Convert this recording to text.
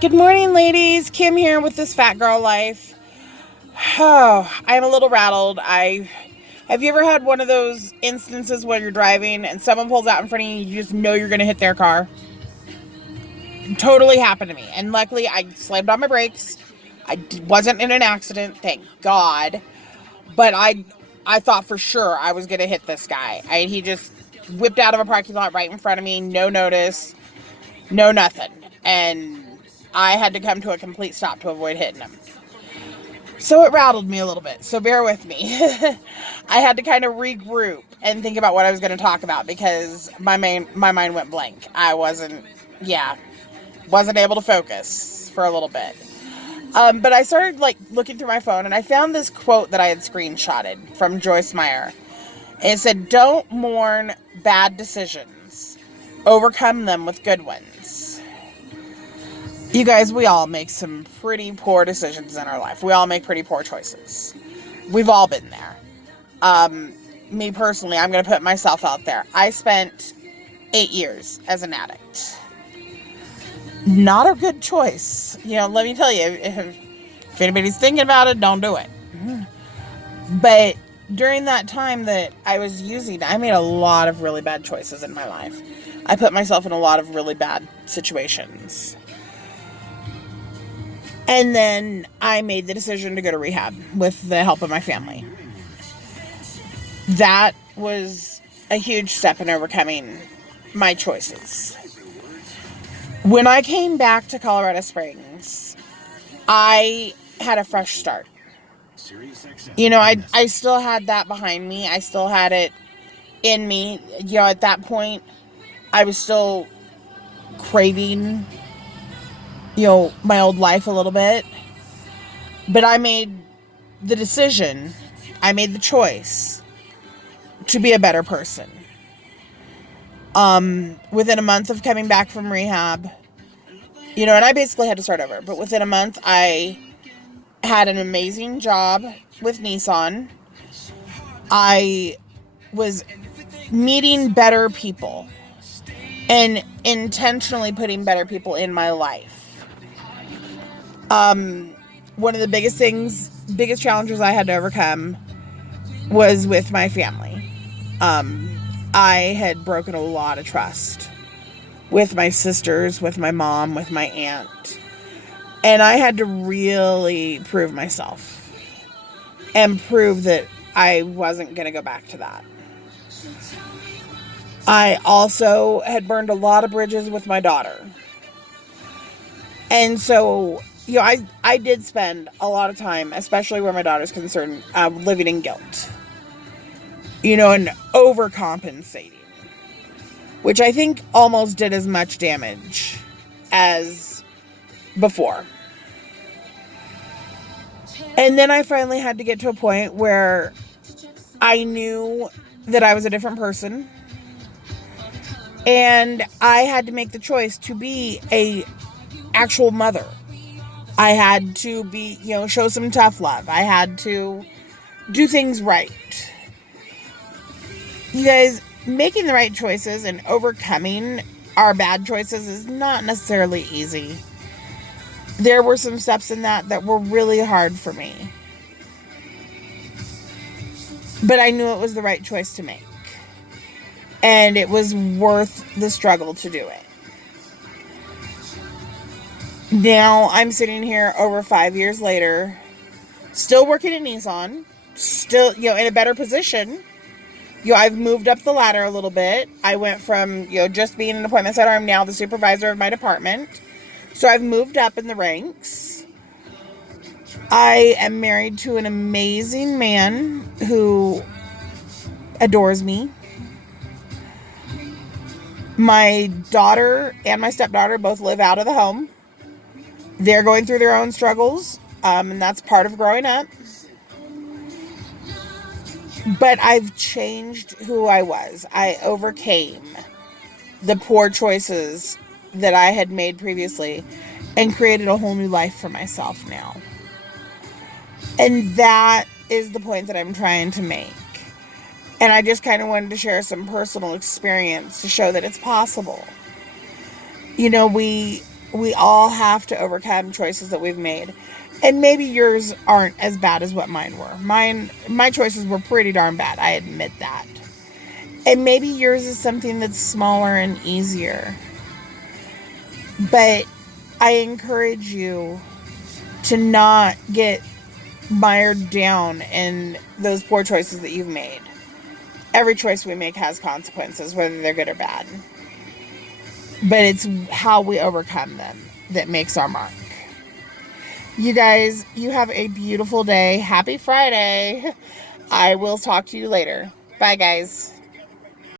Good morning, ladies. Kim here with this Fat Girl Life. Oh, I'm a little rattled. I Have you ever had one of those instances where you're driving and someone pulls out in front of you and you just know you're going to hit their car? It totally happened to me. And luckily, I slammed on my brakes. Wasn't in an accident, thank God. But I thought for sure I was going to hit this guy. He just whipped out of a parking lot right in front of me, no notice, no nothing. And I had to come to a complete stop to avoid hitting him. So it rattled me a little bit. So bear with me. I had to kind of regroup and think about what I was going to talk about because my mind went blank. Wasn't able to focus for a little bit. But I started looking through my phone and I found this quote that I had screenshotted from Joyce Meyer. It said, "Don't mourn bad decisions. Overcome them with good ones." You guys, we all make some pretty poor decisions in our life. We all make pretty poor choices. We've all been there. Me personally, I'm going to put myself out there. I spent 8 years as an addict. Not a good choice. Let me tell you, if anybody's thinking about it, don't do it. But during that time that I was using, I made a lot of really bad choices in my life. I put myself in a lot of really bad situations. And then I made the decision to go to rehab with the help of my family. That was a huge step in overcoming my choices. When I came back to Colorado Springs, I had a fresh start. I still had that behind me. I still had it in me. At that point, I was still craving my old life a little bit. But I made the decision, I made the choice to be a better person. Within a month of coming back from rehab, and I basically had to start over. But within a month, I had an amazing job with Nissan. I was meeting better people and intentionally putting better people in my life. One of the biggest challenges I had to overcome was with my family. I had broken a lot of trust with my sisters, with my mom, with my aunt. And I had to really prove myself and prove that I wasn't going to go back to that. I also had burned a lot of bridges with my daughter. And so, I did spend a lot of time, especially where my daughter's concerned, living in guilt. And overcompensating. Which I think almost did as much damage as before. And then I finally had to get to a point where I knew that I was a different person. And I had to make the choice to be a actual mother. I had to show some tough love. I had to do things right. You guys, making the right choices and overcoming our bad choices is not necessarily easy. There were some steps in that were really hard for me. But I knew it was the right choice to make. And it was worth the struggle to do it. Now I'm sitting here over 5 years later, still working at Nissan, still, in a better position. I've moved up the ladder a little bit. I went from, just being an appointment setter. I'm now the supervisor of my department. So I've moved up in the ranks. I am married to an amazing man who adores me. My daughter and my stepdaughter both live out of the home. They're going through their own struggles, and that's part of growing up. But I've changed who I was. I overcame the poor choices that I had made previously and created a whole new life for myself now. And that is the point that I'm trying to make. And I just kind of wanted to share some personal experience to show that it's possible. We We all have to overcome choices that we've made. And maybe yours aren't as bad as what mine were. My choices were pretty darn bad. I admit that. And maybe yours is something that's smaller and easier. But I encourage you to not get mired down in those poor choices that you've made. Every choice we make has consequences, whether they're good or bad. But it's how we overcome them that makes our mark. You guys, you have a beautiful day. Happy Friday. I will talk to you later. Bye, guys.